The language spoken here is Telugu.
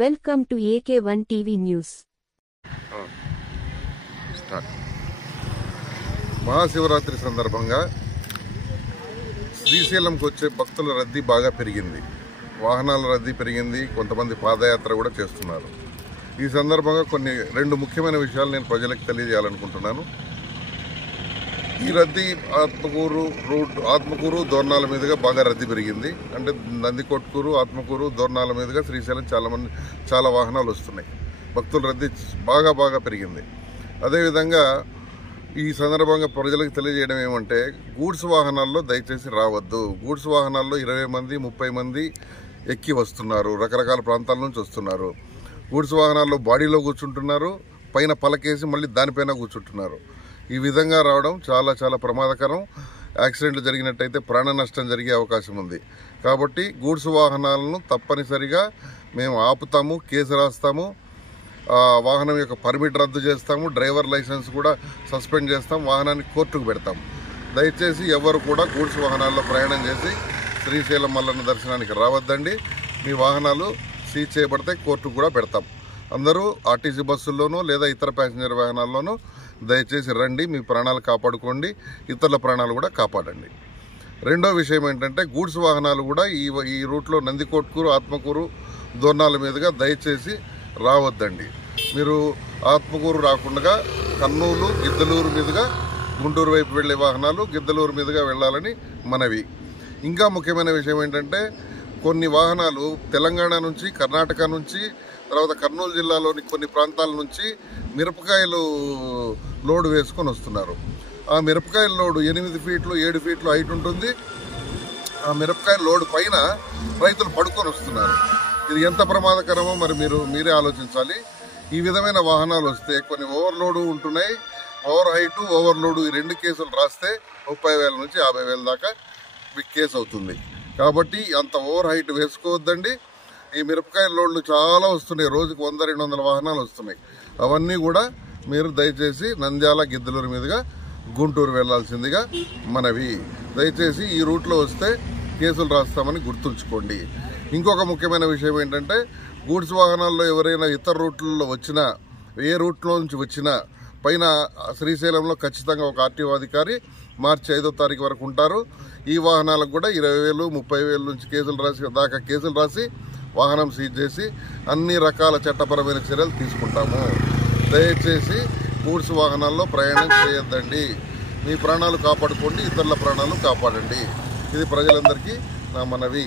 Welcome to AK1 TV News. Mahashivratri సందర్భంగా శ్రీశైలంకి వచ్చే భక్తుల రద్దీ బాగా పెరిగింది. వాహనాల రద్దీ పెరిగింది. కొంతమంది పాదయాత్ర కూడా చేస్తున్నారు. ఈ సందర్భంగా రెండు ముఖ్యమైన విషయాలు నేను ప్రజలకు తెలియజేయాలనుకుంటున్నాను. ఈ రద్దీ ఆత్మకూరు దోర్నాల మీదుగా బాగా రద్దీ పెరిగింది. అంటే నందికొట్కూరు, ఆత్మకూరు, దోర్నాల మీదుగా శ్రీశైలం చాలా వాహనాలు వస్తున్నాయి. భక్తుల రద్దీ బాగా పెరిగింది. అదేవిధంగా ఈ సందర్భంగా ప్రజలకు తెలియజేయడం ఏమంటే, గూడ్స్ వాహనాల్లో దయచేసి రావద్దు. గూడ్స్ వాహనాల్లో 20 మంది 30 మంది ఎక్కి వస్తున్నారు. రకరకాల ప్రాంతాల నుంచి వస్తున్నారు. గూడ్స్ వాహనాల్లో బాడీలో కూర్చుంటున్నారు, పైన పలకేసి మళ్ళీ దానిపైన కూర్చుంటున్నారు. ఈ విధంగా రావడం చాలా ప్రమాదకరం. యాక్సిడెంట్లు జరిగినట్టయితే ప్రాణ నష్టం జరిగే అవకాశం ఉంది. కాబట్టి గూడ్స్ వాహనాలను తప్పనిసరిగా మేము ఆపుతాము, కేసు రాస్తాము, వాహనం యొక్క పర్మిట్ రద్దు చేస్తాము, డ్రైవర్ లైసెన్స్ కూడా సస్పెండ్ చేస్తాం, వాహనాన్ని కోర్టుకు పెడతాం. దయచేసి ఎవరు కూడా గూడ్స్ వాహనాల్లో ప్రయాణం చేసి శ్రీశైలం మల్లన్న దర్శనానికి రావద్దండి. మీ వాహనాలు సీజ్ చేయబడితే కోర్టుకు కూడా పెడతాం. అందరూ ఆర్టీసీ బస్సుల్లోనూ లేదా ఇతర ప్యాసింజర్ వాహనాల్లోనూ దయచేసి రండి. మీ ప్రాణాలు కాపాడుకోండి, ఇతరుల ప్రాణాలు కూడా కాపాడండి. రెండో విషయం ఏంటంటే, గూడ్స్ వాహనాలు కూడా ఈ రూట్లో నందికొట్కూరు, ఆత్మకూరు, దోర్నాల మీదుగా దయచేసి రావద్దండి. మీరు ఆత్మకూరు రాకుండా కర్నూలు, గిద్దలూరు మీదుగా గుంటూరు వైపు వెళ్లే వాహనాలు గిద్దలూరు మీదుగా వెళ్ళాలని మనవి. ఇంకా ముఖ్యమైన విషయం ఏంటంటే, కొన్ని వాహనాలు తెలంగాణ నుంచి, కర్ణాటక నుంచి, తర్వాత కర్నూలు జిల్లాలోని కొన్ని ప్రాంతాల నుంచి మిరపకాయలు లోడు వేసుకొని వస్తున్నారు. ఆ మిరపకాయల లోడు 8 ఫీట్లు 7 ఫీట్లు హైట్ ఉంటుంది. ఆ మిరపకాయల లోడు పైన రైతులు పడుకొని వస్తున్నారు. ఇది ఎంత ప్రమాదకరమో మరి మీరే ఆలోచించాలి. ఈ విధమైన వాహనాలు వస్తే కొన్ని ఓవర్లోడు ఉంటున్నాయి. ఓవర్ హైటు, ఓవర్లోడు ఈ 2 కేసులు రాస్తే 30,000 నుంచి 50,000 దాకా కేసు అవుతుంది. కాబట్టి అంత ఓవర్ హైట్ వేసుకోవద్దండి. ఈ మిరపకాయ లోడ్లు చాలా వస్తున్నాయి. రోజుకు 100-200 వాహనాలు వస్తున్నాయి. అవన్నీ కూడా మీరు దయచేసి నంద్యాల, గిద్దలూరు మీదుగా గుంటూరు వెళ్లాల్సిందిగా మనవి. దయచేసి ఈ రూట్లో వస్తే కేసులు రాస్తామని గుర్తుంచుకోండి. ఇంకొక ముఖ్యమైన విషయం ఏంటంటే, గూడ్స్ వాహనాల్లో ఎవరైనా ఇతర రూట్లలో వచ్చినా, ఏ రూట్లో నుంచి వచ్చినా పైన శ్రీశైలంలో ఖచ్చితంగా ఒక ఆర్టీఓ అధికారి మార్చి 5వ తారీఖు వరకు ఉంటారు. ఈ వాహనాలకు కూడా 20,000 30,000 నుంచి కేసులు రాసి వాహనం సీజ్ చేసి అన్ని రకాల చట్టపరమైన చర్యలు తీసుకుంటాము. దయచేసి గూడ్స్ వాహనాల్లో ప్రయాణం చేయొద్దండి. మీ ప్రాణాలు కాపాడుకోండి, ఇతరుల ప్రాణాలు కాపాడండి. ఇది ప్రజలందరికీ నా మనవి.